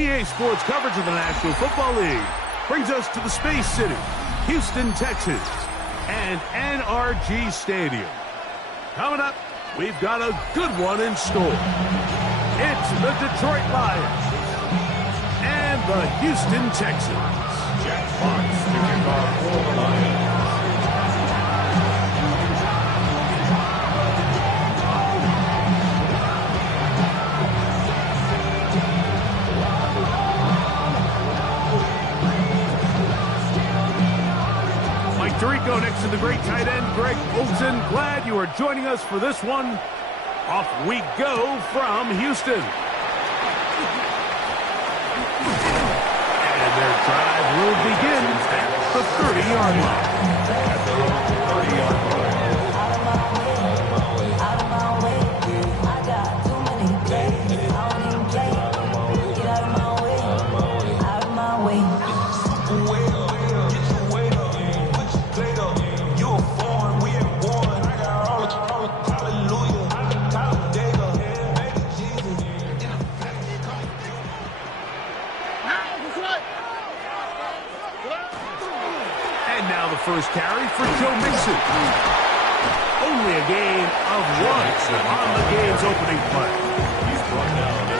EA Sports coverage of the National Football League brings us to the Space City, Houston, Texas, and NRG Stadium. Coming up, we've got a good one in store. It's the Detroit Lions and the Houston Texans. Jack Fox to kick off for the Lions. Tirico next to the great tight end, Greg Olsen. Glad you are joining us for this one. Off we go from Houston. And their drive will begin at the 30-yard line. At their own 30-yard line. First carry for Joe Mixon. Only a gain of 1 on the game's opening play.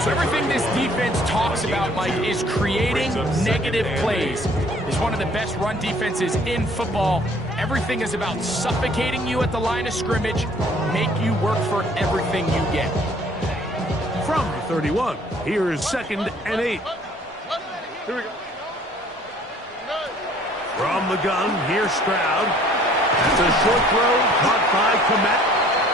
So everything this defense talks about, Mike, is creating negative plays. It's one of the best run defenses in football. Everything is about suffocating you at the line of scrimmage, make you work for everything you get. From the 31, here is 2nd and 8. Here we go. From the gun, here's Stroud. That's a short throw caught by Komet.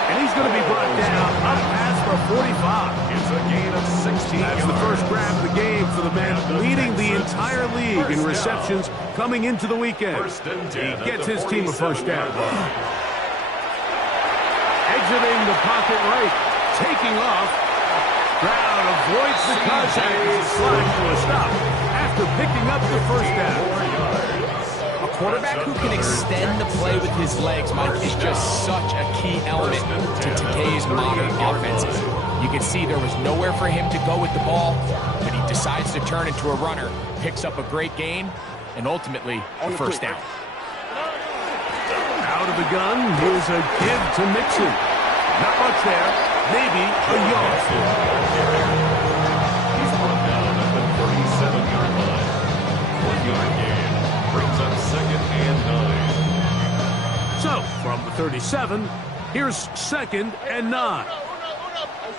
And he's going to be brought down up past the 45. It's a gain of 16 That's yards. the first grab of the game for the man leading the entire league in receptions coming into the weekend. He gets his team a first down. Exiting the pocket right, taking off. Stroud avoids the contact as he slides to a stop after picking up the first down. Quarterback who can extend the play with his legs, Mike, is just such a key element to today's modern offenses. You can see there was nowhere for him to go with the ball, but he decides to turn into a runner, picks up a great gain, and ultimately a first down. Out of the gun, here's a give to Mixon. Not much there, maybe a yard. He's brought down at the 37-yard line. 1-yard gain. Brings up 2nd and 9. So, from the 37, here's 2nd and 9.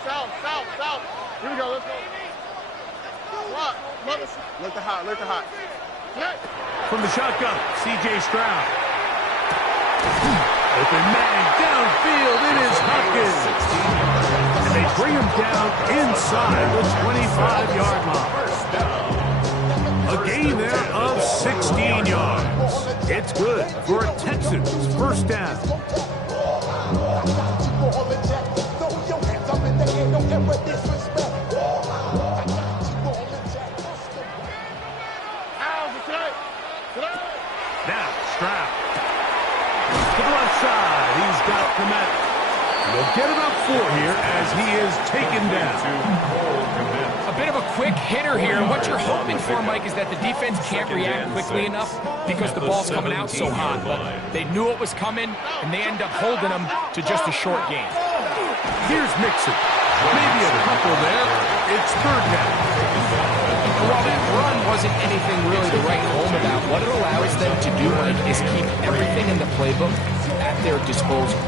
South. Here we go, let's go. Let the hot. From the shotgun, C.J. Stroud. Open man downfield, it is Hopkins. And they bring him down inside the 25-yard line. First down. A gain there of 16 yards. It's good for a Texans first down. Now, Stroud. To the left side, he's got Komet. He'll get about 4 here as he is taken down. A bit of a quick hitter here. What you're hoping for, Mike, is that the defense can't react quickly enough because the ball's coming out so hot. But they knew it was coming, and they end up holding them to just a short gain. Here's Mixon. Maybe a couple there. It's 3rd down. And while that run wasn't anything really to write home about, what it allows them to do, Mike, is keep everything in the playbook at their disposal.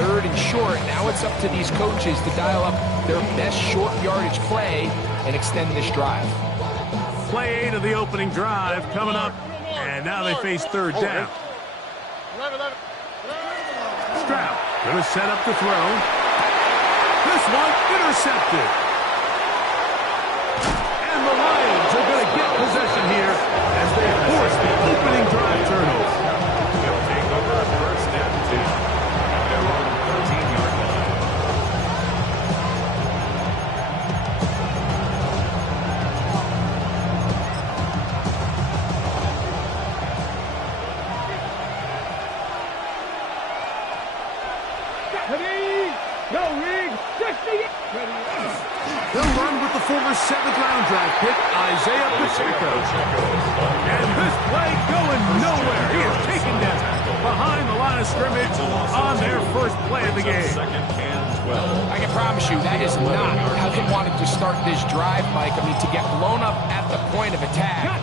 3rd and short, now it's up to these coaches to dial up their best short yardage play and extend this drive. Play 8 of the opening drive coming up, and now they face 3rd down. Stroud going to set up the throw. This one intercepted. And the Lions are going to get possession here as they force the opening drive turnover. They'll take over 1st and 2 at their own 13-yard line. They'll run with the former 7th-round draft pick, Isaiah Pacheco. And this play going nowhere. He is taken down behind the line of scrimmage on their first play of the game. I can promise you that is not how they wanted to start this drive, Mike. I mean, to get blown up at the point of attack,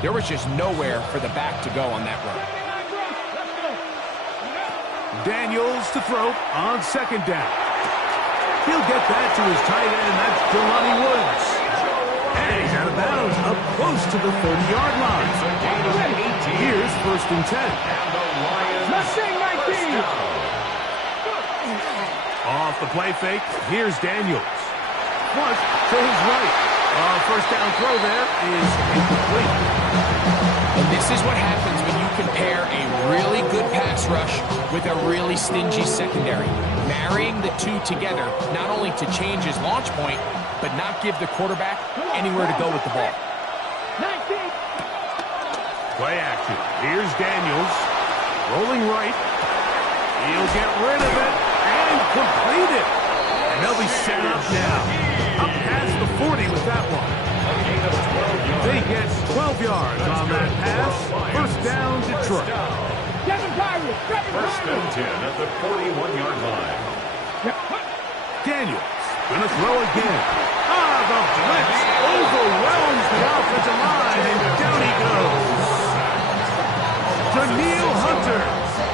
there was just nowhere for the back to go on that run. Daniels to throw on 2nd down. He'll get that to his tight end. That's Jelani Woods. And he's out of bounds up close to the 30-yard line. Here's 1st and 10. Off the play fake, here's Daniels. Flush to his right. First down throw there is incomplete. And this is what happens when you compare a really good pass rush with a really stingy secondary. Marrying the two together, not only to change his launch point, but not give the quarterback anywhere to go with the ball. Play action. Here's Daniels. Rolling right. He'll get rid of it and complete it. And they'll be set up now. Up past the 40 with that one. They get 12 yards on that pass. First down, Detroit. 1st and 10 at the 41-yard line. Daniels gonna throw again. The blitz overwhelms the offensive line, and down he goes. Daniil Hunter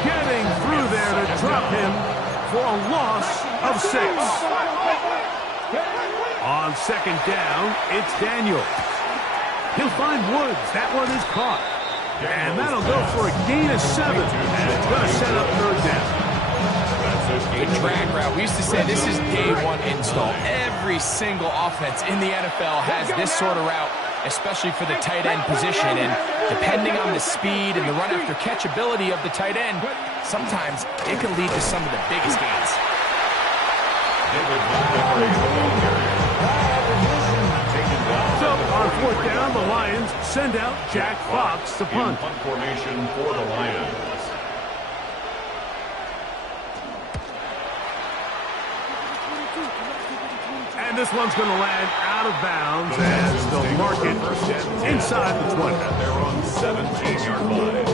getting through there to drop him for a loss of 6. On 2nd down, it's Daniels. He'll find Woods. That one is caught. And that'll go for a gain of 7. And it's going to set up 3rd down. The drag route. We used to say this is day 1 install. Every single offense in the NFL has this sort of route, especially for the tight end position. And depending on the speed and the run after catch ability of the tight end, sometimes it can lead to some of the biggest gains. So on 4th down, the Lions send out Jack Fox to punt. Punt formation for the Lions. And this one's going to land out of bounds as they'll mark it inside the 20. They're on 17-yard line.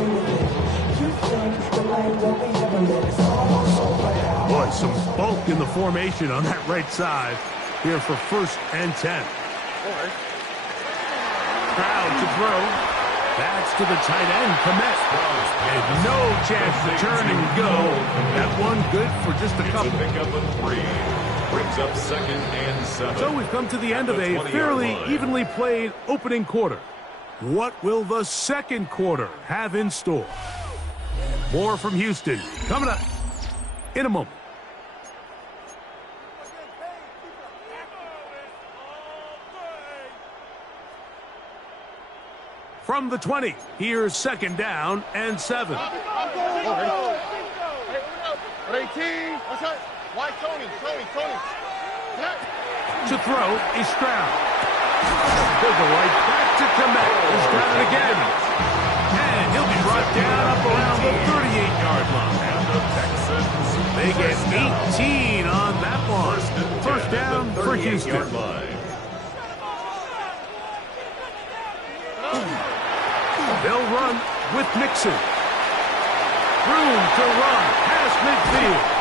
Boy, some bulk in the formation on that right side here for 1st and 10. Crowd to throw. That's to the tight end, Komet. And no chance to turn and go. That one good for just a couple. Pick up a 3. Brings up 2nd and 7. So we've come to the end of a fairly evenly played opening quarter. What will the 2nd quarter have in store? More from Houston coming up in a moment. From the 20, here's 2nd down and 7. 18. Why Tony? To throw is Stroud. They'll go right back to Komet. He's got it again. And he'll be brought down up around the 38-yard line. And the Texans, they get 18 on that one. First down for Houston. They'll run with Mixon. Room to run past midfield.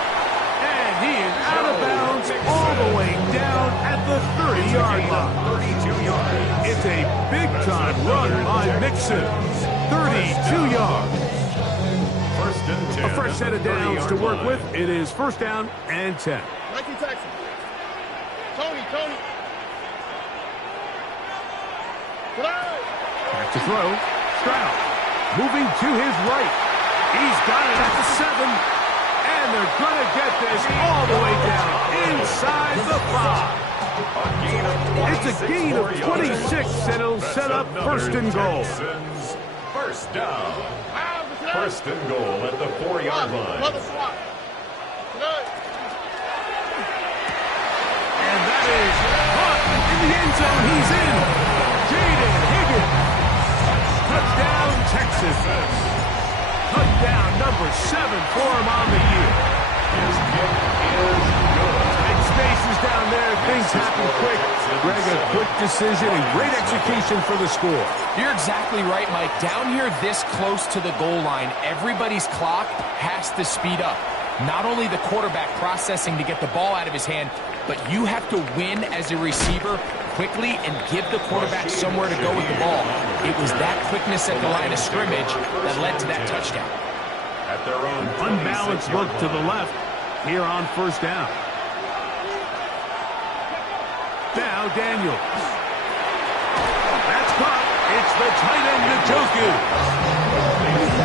And he is out of bounds all the way down at the 30-yard line. 32 yards. It's a big-time run by Mixon. 32 yards. 1st and 10. A fresh set of downs to work with. It is 1st down and 10. Nike Texans. Tony. Back to throw. Stroud moving to his right. He's got it at the 7. And they're going to get this all the way down inside the 5. It's a gain of 26, and it'll set up 1st and goal. First down. 1st and goal at the 4-yard line. And that is caught in the end zone. He's in. Jaden Higgins. Touchdown, Texas. Touchdown number 7 for him on the year. His kick is good. It's spaces down there. Things happen quick. Greg, a quick decision and great execution for the score. You're exactly right, Mike. Down here this close to the goal line, everybody's clock has to speed up. Not only the quarterback processing to get the ball out of his hand, but you have to win as a receiver quickly and give the quarterback somewhere to go with the ball. It was that quickness at the line of scrimmage that led to that touchdown. At their own Unbalanced look to the left here on first down. Now Daniels. That's caught. It's the tight end, Njoku.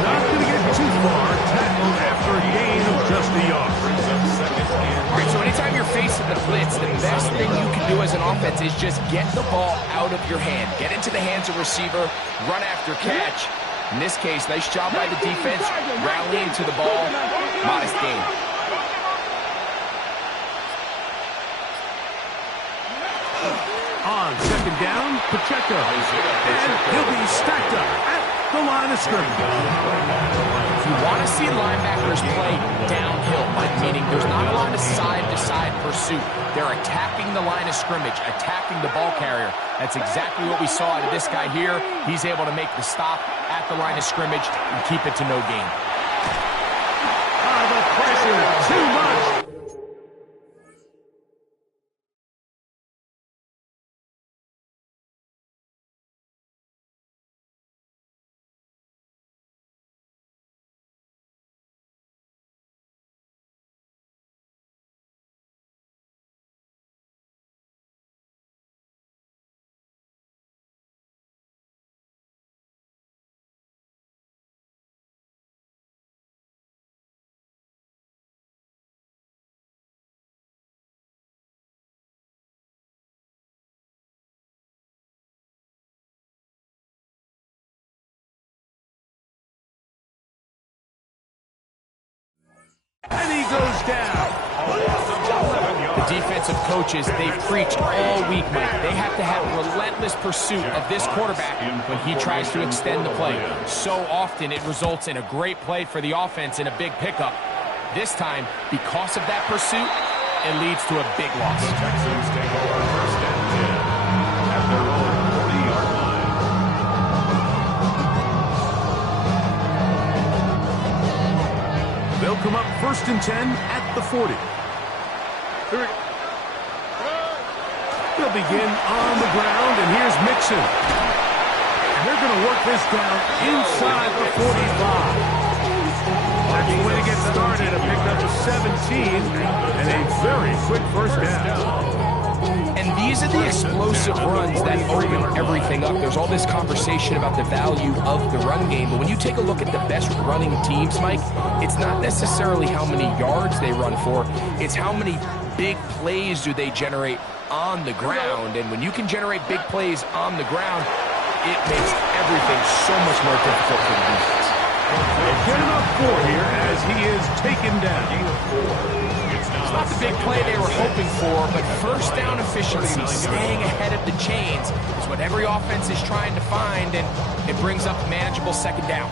Not going to get too far. Tackled after a gain of just a yard. All right, so anytime you're facing the blitz, the best thing you can do as an offense is just get the ball out of your hand. Get into the hands of receiver, run after catch. In this case, nice job by the defense, rallying to the ball. Modest gain. On second down, Pacheco. And he'll be stacked up at the line of scrimmage. You want to see linebackers play downhill, meaning there's not a lot of side-to-side pursuit. They're attacking the line of scrimmage, attacking the ball carrier. That's exactly what we saw out of this guy here. He's able to make the stop at the line of scrimmage and keep it to no gain. The pressure, too much. And he goes down. The defensive coaches, they preach all week, Mike. They have to have relentless pursuit of this quarterback when he tries to extend the play. So often it results in a great play for the offense and a big pickup. This time, because of that pursuit, it leads to a big loss. The Texans take over first and 10 at their own 40-yard line. They'll come up first and 10 at the 40. They'll begin on the ground, and here's Mixon. And they're going to work this down inside the 45. That's the way to get started. A pickup of 17 and a very quick first down. And these are the explosive runs that open everything up. There's all this conversation about the value of the run game, but when you take a look at the best running teams, Mike, it's not necessarily how many yards they run for, it's how many big plays do they generate on the ground. And when you can generate big plays on the ground, it makes everything so much more difficult for the defense. Get him up 4 here as he is taken down. It's not the big play they were hoping for, but first down efficiency, staying ahead of the chains, is what every offense is trying to find, and it brings up a manageable second down.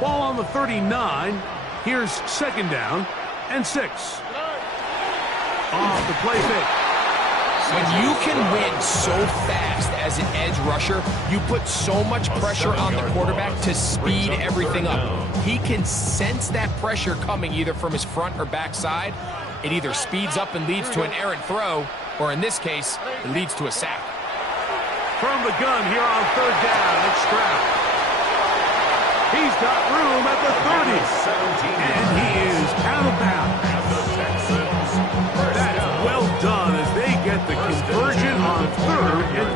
Ball on the 39. Here's second down and 6. Off the play fake. When you can win so fast as an edge rusher, you put so much pressure on the quarterback to speed everything up. He can sense that pressure coming either from his front or back side. It either speeds up and leads to an errant throw, or in this case, it leads to a sack. From the gun here on third down, it's Stroud. He's got room at the 30, and he is out of bounds. That's well done as they get the conversion on 3rd and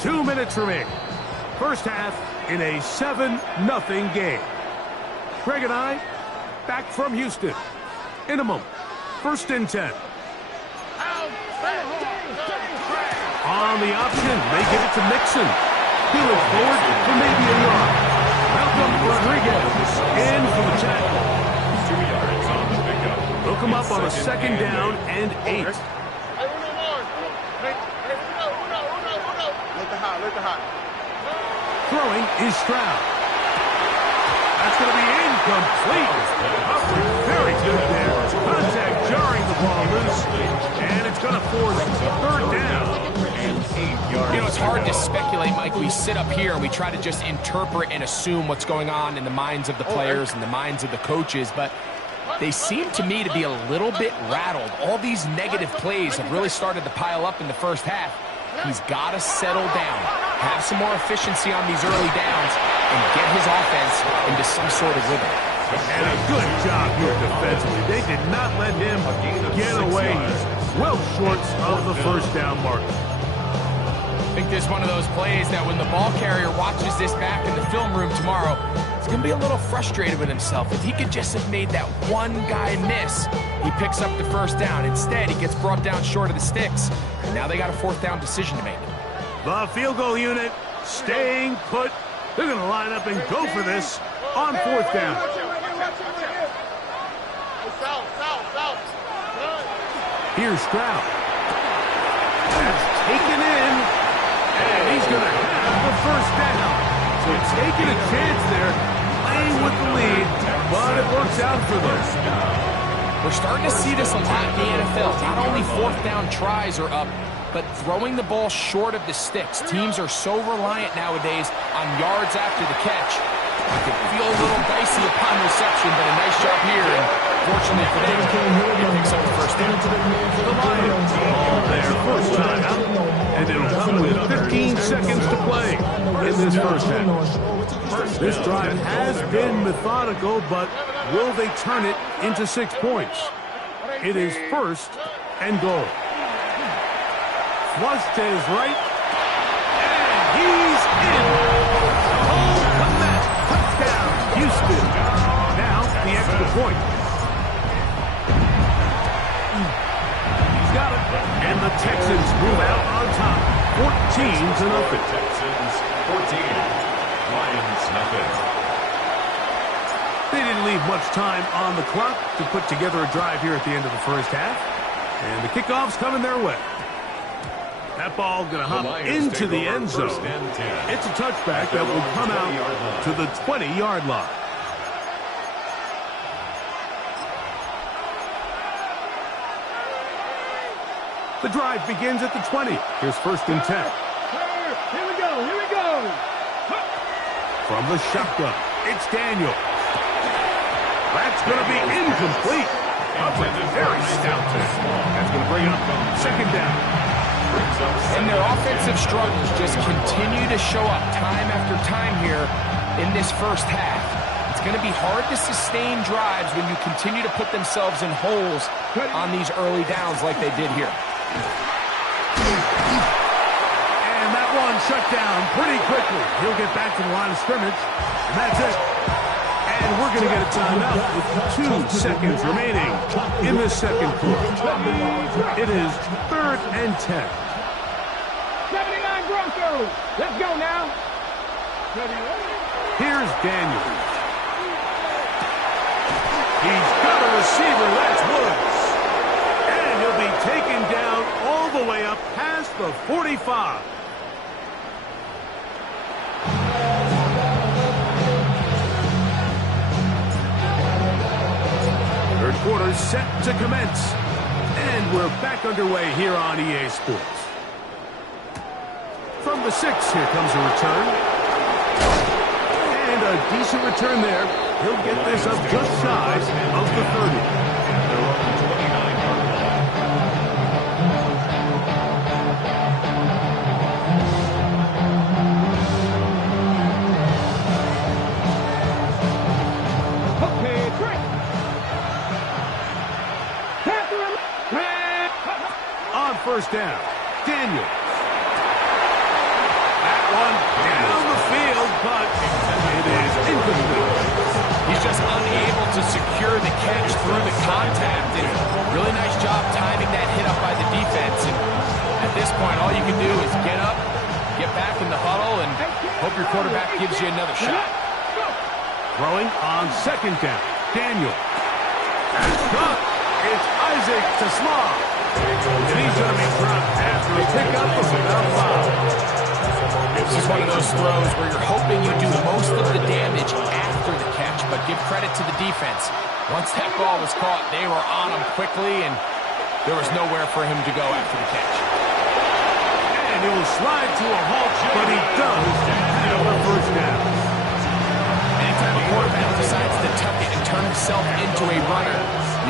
13. 2 minutes remaining. First half in a 7-0 game. Greg and I back from Houston in a moment. First and 10. On the option, they give it to Mixon. He looks forward for maybe a yard. Malcolm Rodriguez in for the tackle. 2 yards on the pickup. They'll come up on a second down and 8. Let the hot. Throwing is Stroud. That's going to be incomplete. Very good there. the ball loose, and it's going to force third down. You know, it's hard to speculate, Mike. We sit up here and we try to just interpret and assume what's going on in the minds of the players and the minds of the coaches, but they seem to me to be a little bit rattled. All these negative plays have really started to pile up in the first half. He's got to settle down, have some more efficiency on these early downs, and get his offense into some sort of rhythm. And a good job here defensively. They did not let him get away. He's well short of the first down mark. I think this is one of those plays that when the ball carrier watches this back in the film room tomorrow, he's going to be a little frustrated with himself. If he could just have made that one guy miss, he picks up the first down. Instead, he gets brought down short of the sticks. And now they got a fourth down decision to make. The field goal unit staying put. They're going to line up and go for this on fourth down. Here's Stroud. That's taken in, and he's going to have the first down. So taking a chance there, playing with the lead, but it works out for them. We're starting to see this a lot in the NFL. Not only fourth down tries are up, but throwing the ball short of the sticks. Teams are so reliant nowadays on yards after the catch. It can feel a little dicey upon reception, but a nice job here. And fortunately for them, it picks up the first down. The Lions ball there, first time out, and it'll come with 15 seconds to play in this first half. This drive has been methodical, but will they turn it into 6 points? It is first and goal. Flush to his right, and he's in. Oh, comeback, touchdown, Houston. Now the extra point. He's got it, and the Texans move out on top, 14-0. Texans 14, Lions nothing. They didn't leave much time on the clock to put together a drive here at the end of the first half, and the kickoff's coming their way. That ball going to hop into the end zone. It's a touchback that will come out to the 20-yard line. The drive begins at the 20. Here's first and 10. Here we go. From the shotgun, it's Daniel. That's going to be incomplete. Up with a very stout. That's going to bring up second down. And their offensive struggles just continue to show up time after time here in this first half. It's going to be hard to sustain drives when you continue to put themselves in holes on these early downs like they did here. And that one shut down pretty quickly. He'll get back to the line of scrimmage, and that's it. And we're going to get a timeout with 2 seconds remaining in the second quarter. It is third and 10. 79 Broncos. Let's go now. Here's Daniel. He's got a receiver. That's Woods. And he'll be taken down all the way up past the 45. Third quarter set to commence. And we're back underway here on EA Sports. From the 6, here comes a return. And a decent return there. He'll get this up just shy of the 30. Their own 29-yard line. Okay, trick. On first down, Daniel. That one down the field, but it is incomplete. He's just unable to secure the catch through the contact. And really nice job timing that hit up by the defense. And at this point, all you can do is get up, get back in the huddle, and hope your quarterback gives you another shot. Throwing on second down, Daniel. That's caught. It's Isaac to Small. And he's going to be dropped after a pickup of about 5. This is one of those throws where you're hoping you do most of the damage after the catch, but give credit to the defense. Once that ball was caught, they were on him quickly, and There was nowhere for him to go after the catch. And he will slide to a halt, but he does have a first down. Anytime a quarterback decides to tuck it and turn himself into a runner,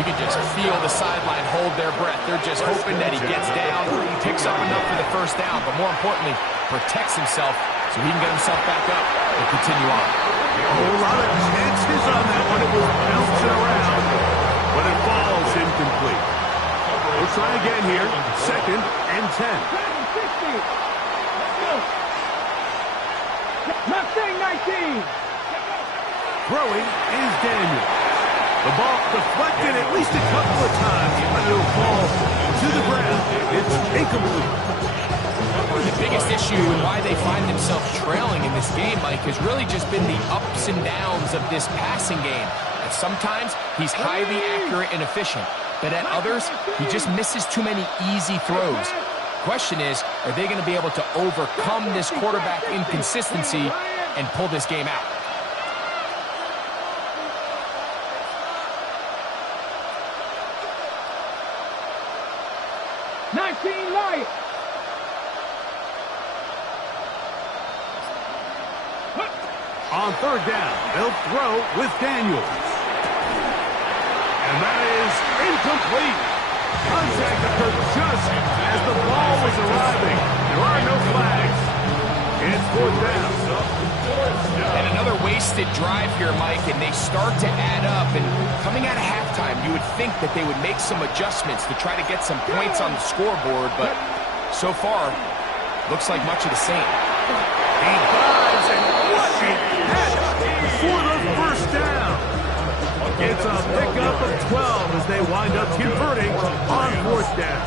you can just feel the sideline hold their breath. They're just hoping that he gets down, picks up enough for the first down, but more importantly, protects himself so he can get himself back up and continue on. A whole lot of chances on that one. It was bouncing around, but it falls incomplete. We'll try again here. 2nd and 10. Mustang 19. Throwing is Daniel. The ball deflected at least a couple of times, but it'll fall to the ground. It's incomplete. The biggest issue and why they find themselves trailing in this game, Mike, has really just been the ups and downs of this passing game. And sometimes he's highly accurate and efficient, but at others, he just misses too many easy throws. Question is, are they going to be able to overcome this quarterback inconsistency and pull this game out? Light. On 3rd down, they'll throw with Daniels. And that is incomplete. Contact occurred just as the ball was arriving. There are no flags. It's 4th down. And another wasted drive here, Mike, and they start to add up. And coming out of halftime, you would think that they would make some adjustments to try to get some points on the scoreboard, but so far, looks like much of the same. He dives, and what a catch for the first down. It's a pickup of 12 as they wind up converting on 4th down.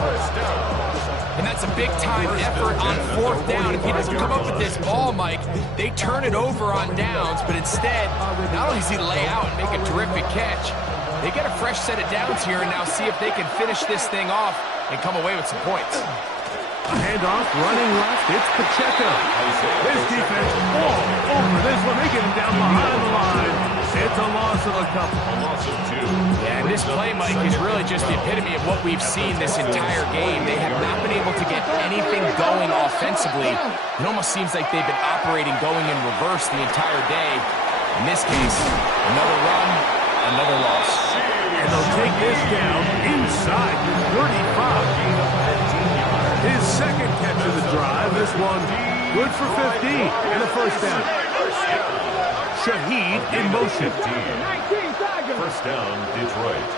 And that's a big-time effort on 4th down. If he doesn't come up with this ball, Mike, they turn it over on downs, but instead, not only does he lay out and make a terrific catch, they get a fresh set of downs here and now see if they can finish this thing off and come away with some points. A handoff, running left, it's Pacheco. His defense all over this one. They get him down behind the line. It's a loss of a couple. A loss of 2. Yeah, and this play, Mike, is really just the epitome of what we've seen this entire game. They have not been able to get anything going offensively. It almost seems like they've been operating going in reverse the entire day. In this case, another run, another loss. And they'll take this down inside the 35. His 2nd catch of the drive. This one good for 15 and a first down. Shaheed in motion. First down, Detroit.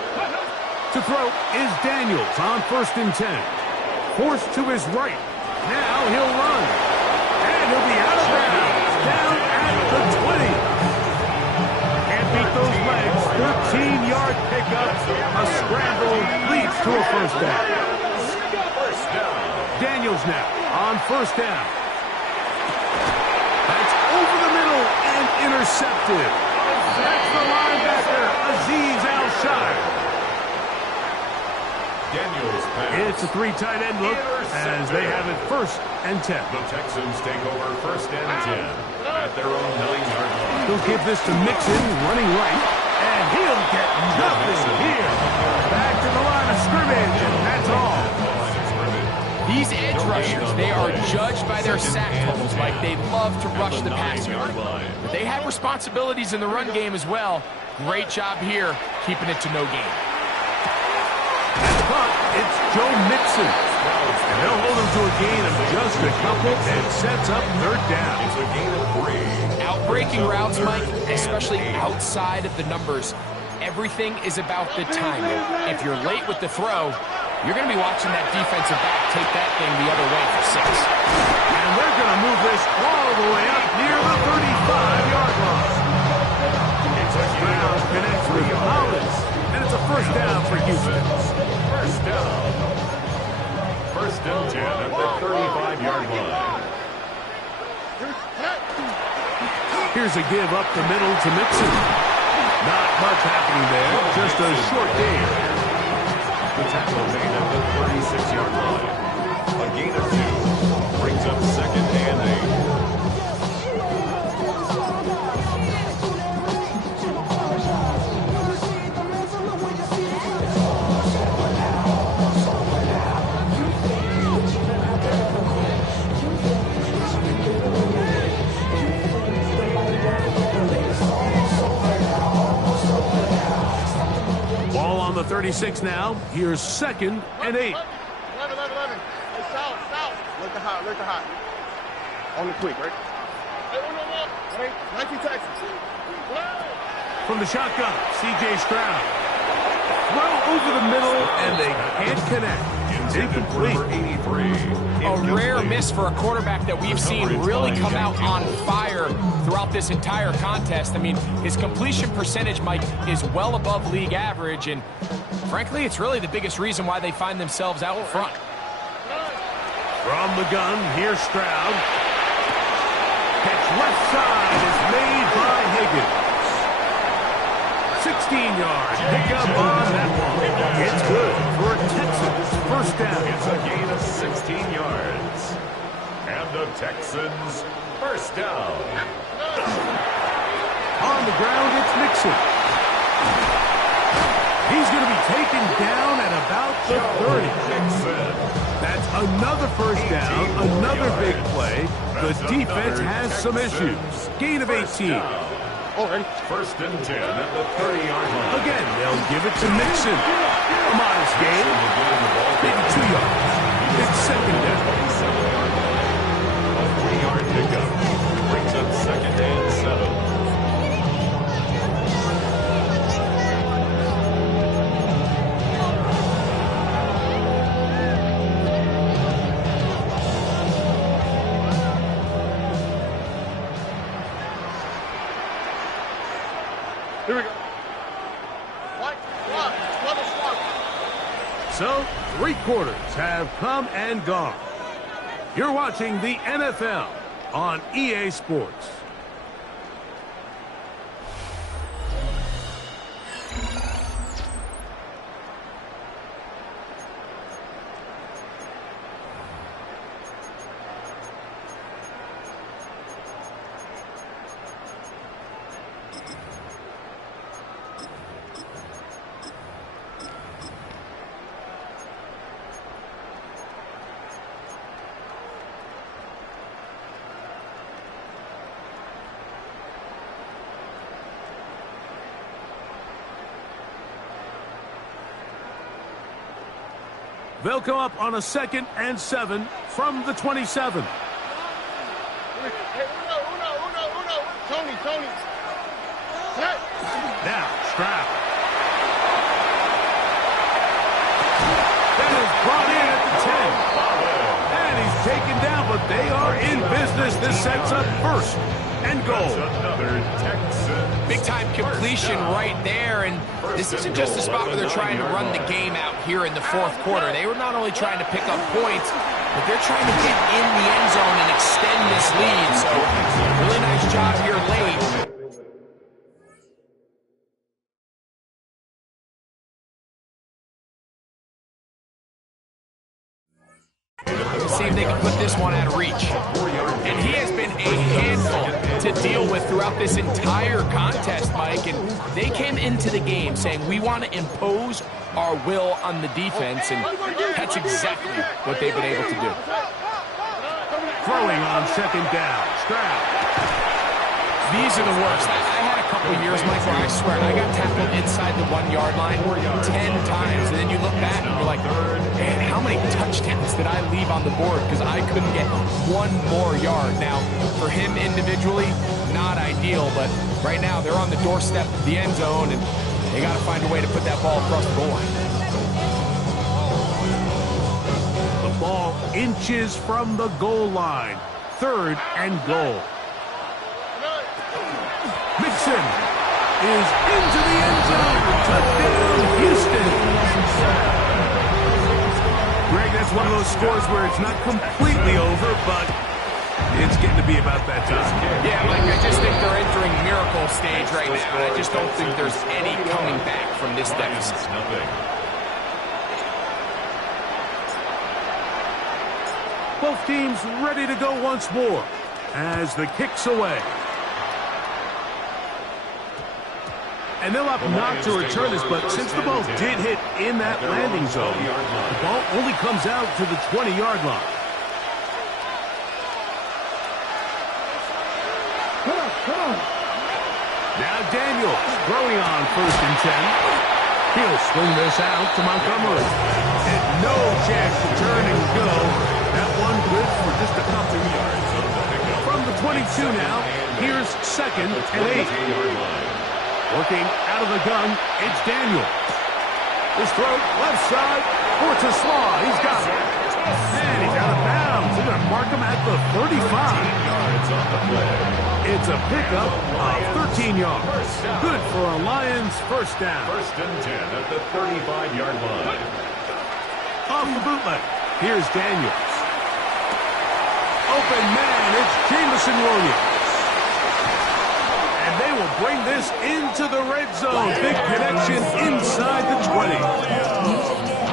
To throw is Daniels on 1st and 10. Forced to his right. Now he'll run. And he'll be out of bounds. Down at the 20. Can't beat those legs. 13-yard pickup. A scramble leads to a first down. Daniels now on 1st down. That's over the middle and intercepted. That's the linebacker, Azeez Al-Shire. Daniels pass. It's a 3 tight end look as they have it 1st and 10. The Texans take over 1st and 10 at their own 9-yard line. He'll give this to Mixon, running right, and he'll get nothing here. Back to the line of scrimmage, and that's all. These edge rushers, they are judged by their sack totals, Mike. They love to rush the passer. But they have responsibilities in the run game as well. Great job here, keeping it to no gain. But it's Joe Mixon. And they'll hold him to a gain of just a couple and sets up 3rd down. It's a gain of 3. Outbreaking routes, Mike, especially outside of the numbers, everything is about the timing. If you're late with the throw, you're going to be watching that defensive back take that thing the other way for 6. And they're going to move this all the way up near the 35-yard line. Brown connects with Hollins, and it's a first down for Houston. First down. 1st and 10 at the 35-yard line. Here's a give up the middle to Mixon. Not much happening there, just a short gain. The tackle made at the 36-yard line. A gain of 2 brings up 2nd and 8. the 36 now. Here's 2nd and 8. 11. Hey, south. Look the hot. On the quick, right? Hey, no. Right? 19 Texas. From the shotgun, C.J. Stroud. Throw over the middle, and they can't connect. Incomplete. Number 83. A rare miss for a quarterback that we've seen really come out on fire throughout this entire contest. I mean, his completion percentage, Mike, is well above league average, and frankly, it's really the biggest reason why they find themselves out front. From the gun, here's Stroud. Catch left side is made by Higgins. 16 yards. Pick up on that one. It's good for a Texans first down. It's a gain of 16 yards. And the Texans first down. On the ground, it's Mixon. He's going to be taken down at about the 30. That's another first down, another big play. The defense has some issues. Gain of 18. Already. First and 10 at the 30-yard line. Again, they'll give it to Mixon. A modest gain. Maybe 2 yards. It's 2nd down. A 3-yard pickup brings up 2nd and 7. Here we go. So, 3 quarters have come and gone. You're watching the NFL on EA Sports. They'll come up on a 2nd and 7 from the 27. Hey, Uno. Tony. Now, Stroud. That is brought in at the 10. And he's taken down, but they are in business. This sets up 1st and goal. Another Texans. Big-time completion right there, and this isn't just a spot where they're trying to run the game out here in the 4th quarter. They were not only trying to pick up points, but they're trying to get in the end zone and extend this lead. So, really nice job here late. See if they can put this one out of reach. And he has been a handful to deal with throughout this entire contest, Mike. And they came into the game saying, we want to impose our will on the defense. And that's exactly what they've been able to do. Throwing on 2nd down. Stroud. These are the worst. I had a couple years, Mike, where I swear I got tackled inside the 1-yard line 10 times. And then you look back and you're like, man, how many touchdowns did I leave on the board because I couldn't get 1 more yard? Now, for him individually, not ideal, but right now they're on the doorstep of the end zone, and they got to find a way to put that ball across the goal line. The ball inches from the goal line. 3rd and goal. Mixon is into the end zone. Touchdown, Houston. Greg, that's one of those scores where it's not completely over, but it's getting to be about that time. Yeah, Mike, I just think they're entering miracle stage right now. I just don't think there's any coming back from this deficit. Both teams ready to go once more as the kick's away. And they'll opt not to return this, but since the ball did hit in that landing zone, the ball only comes out to the 20-yard line. Now Daniels throwing on 1st and 10. He'll swing this out to Montgomery. And no chance to turn and go. That one good for just a couple yards. From the 22 now, here's 2nd and 8. Working out of the gun, it's Daniel. His throw, left side, for Slaw. He's got it. And he's out of bounds. They're going to mark him at the 35. Yards on the play. It's a pickup of 13 yards. Good for a Lions first down. 1st and 10 at the 35-yard line. Off the bootleg. Here's Daniels. Open man, it's Jamison Williams. And they will bring this into the red zone. Big connection inside the 20.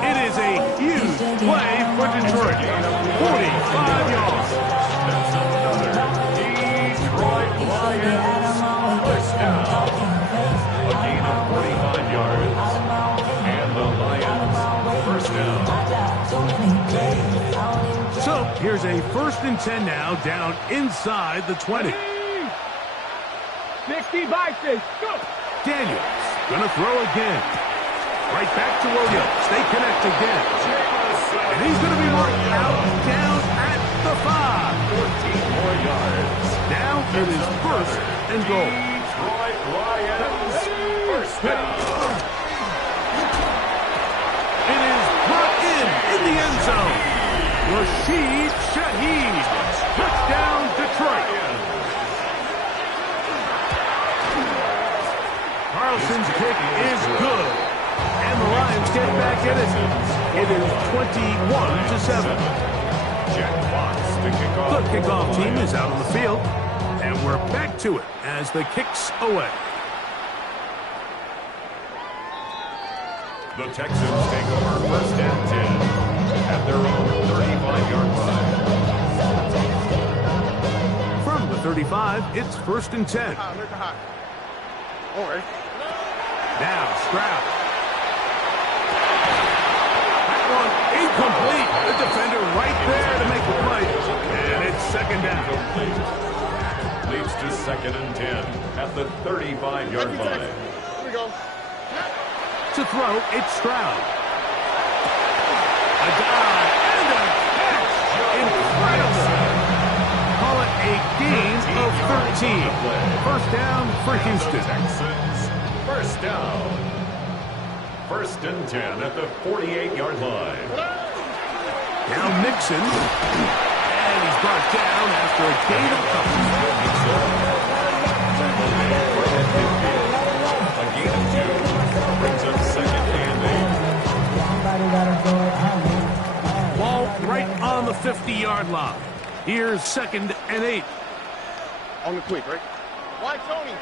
It is a huge play for Detroit. 45 yards. That's another Detroit Lions first down. A gain of 45 yards. And the Lions first down. So here's a 1st and 10 now, down inside the 20. 60 boxes. Go. Daniels gonna throw again. Right back to Williams. They connect again. And he's gonna be marked out down at the 5. 14 more yards. Now it is 1st and goal. Detroit Lions first down. It is brought in the end zone. Rashid Shaheed. Touchdown, Detroit. Carlson's kick is good. And the Lions get back in it. It is 21-7. Jack Fox to kick off. The kickoff team is out on the field. And we're back to it as the kick's away. The Texans take over 1st and 10 at their own 35-yard line. From the 35, it's 1st and 10. All right. Now Stroud. That one incomplete. The defender right there to make the play. And it's 2nd down. Leads to 2nd and 10 at the 35-yard line. Here we go. To throw, it's Stroud. A dive and a catch. Incredible. Call it a gain of 13. 1st down for Houston. Texans, 1st down. 1st and 10 at the 48-yard line. Now Mixon. And he's brought down after a gain of couple. A gain of 2 brings up 2nd and 8. Ball right on the 50-yard line. Here's 2nd and 8. On the quick, right? Why, Tony?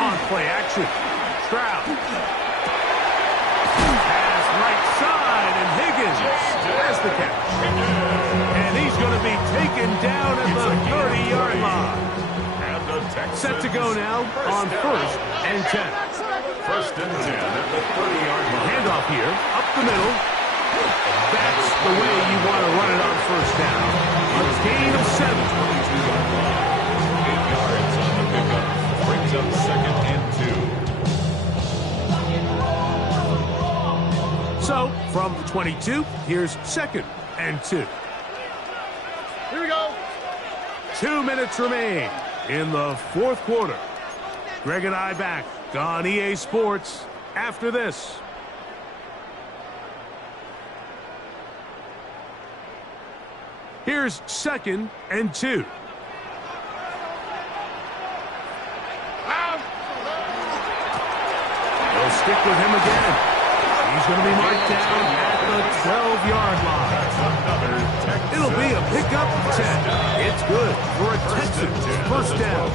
On play action. Stroud. Pass right side, and Higgins has the catch. And he's going to be taken down at the 30-yard line. And the Texans Set to go now on 1st and 10. 1st and 10 at the 30-yard line. Handoff here, up the middle. That's the way you want to run it on 1st down. A gain of 7. 22-yard line. 8 yards on the pickup. Brings up 2nd and 2. So, from the 22, here's 2nd and 2. Here we go. 2 minutes remain in the 4th quarter. Greg and I back on EA Sports after this. Here's 2nd and 2. They'll stick with him again. He's going to be marked down at the 12-yard line. It'll be a pickup of 10. It's good for a Texans 1st down.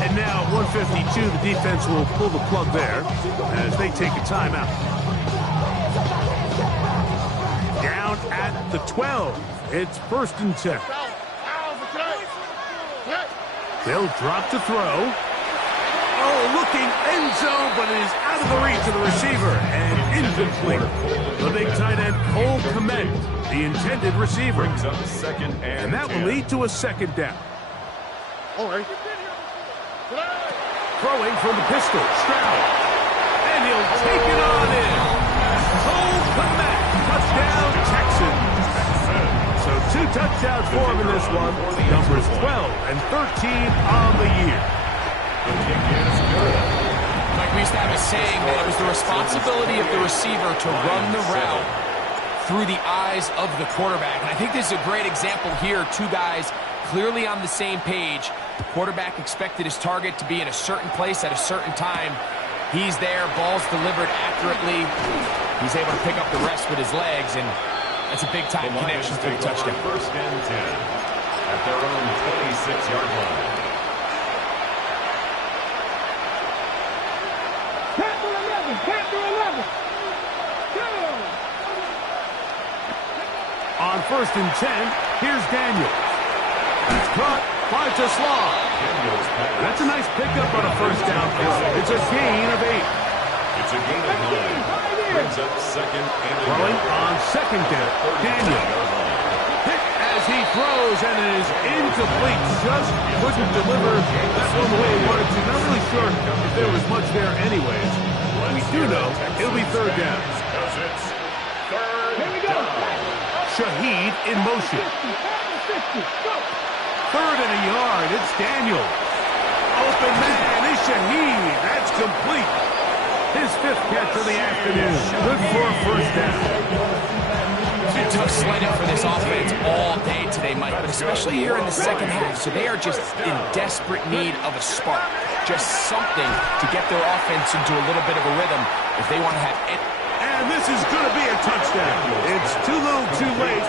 And now 152, the defense will pull the plug there as they take a timeout. Down at the 12. It's 1st and 10. They'll drop to throw. Oh, looking end zone, but it is out of the reach of the receiver and incomplete. The big tight end, Cole Kmet, the intended receiver. Brings up 2nd And that will lead to a 2nd down. All right. Throwing from the pistol, Stroud. And he'll take it on in. Cole Kmet, touchdown Texans. So 2 touchdowns for him in this one. Numbers 12 and 13 on the year. The kick is good. Like we used to have a saying that it was the responsibility of the receiver to run the route through the eyes of the quarterback. And I think this is a great example here. 2 guys clearly on the same page. The quarterback expected his target to be in a certain place at a certain time. He's there, ball's delivered accurately. He's able to pick up the rest with his legs, and that's a big-time connection for the touchdown. First and 10 at their own 26-yard line. On first and 10, here's Daniels. He's caught, finds a slot. That's a nice pickup on a first down throw. It's a gain of 8. It's a gain of 9. Brings up second and Throwing on second down, Daniels. Hit as he throws, and it is incomplete. Just couldn't deliver that one the way he wanted to. Not really sure if there was much there anyways. We do know it'll be third down. Shaheed in motion. 3rd and a yard. It's Daniels. Open man is Shaheed. That's complete. His 5th catch of the afternoon. Good for a first down. It's been tough sledding for this offense all day today, Mike, but especially here in the second half. So they are just in desperate need of a spark. Just something to get their offense into a little bit of a rhythm if they want to have it. And this is going to be a touchdown. It's too little too late.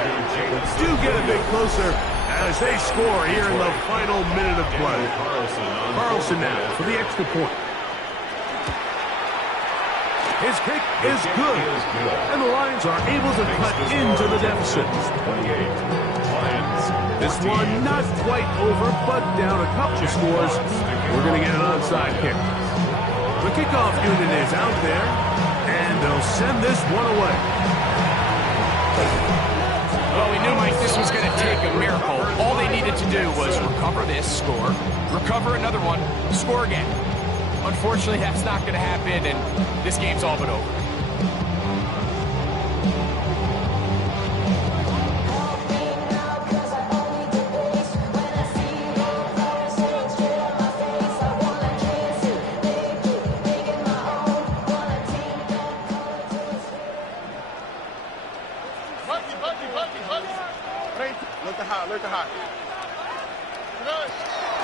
But do get a bit closer as they score here in the final minute of play. Carlson now for the extra point. His kick is good. And the Lions are able to cut into the deficit. This one not quite over, but down a couple scores. We're going to get an onside kick. The kickoff unit is out there, and they'll send this one away. Well, we knew, Mike, this was going to take a miracle. All they needed to do was recover this, score, recover another one, score again. Unfortunately, that's not going to happen, and this game's all but over.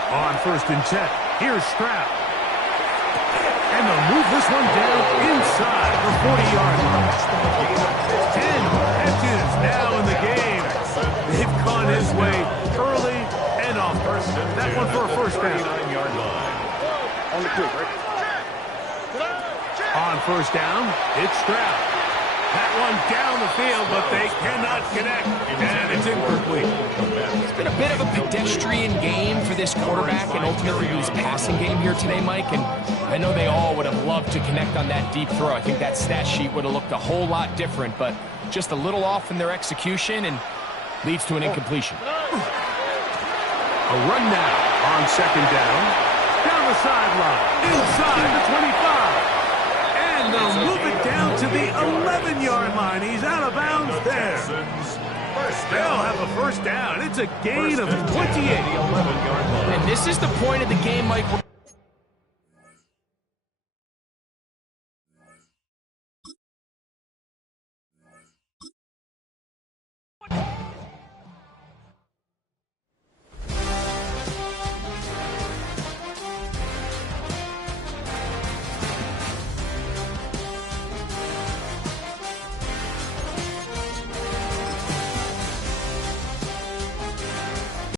On first and 10, here's Stroud. And they'll move this one down inside the 40-yard line. 10 catches now in the game. They've gone his way early and often. That one for a first down. On the quick, right? On first down, it's Stroud. That one down the field, but they cannot connect, and it's incomplete. It's been a bit of a pedestrian game for this quarterback and ultimately his passing game here today, Mike, and I know they all would have loved to connect on that deep throw. I think that stat sheet would have looked a whole lot different, but just a little off in their execution and leads to an incompletion. A run now on second down. Down the sideline, inside the 25. And they'll move it down to the 11-yard line. He's out of bounds there. They'll have a first down. It's a gain of 28. And this is the point of the game, Mike.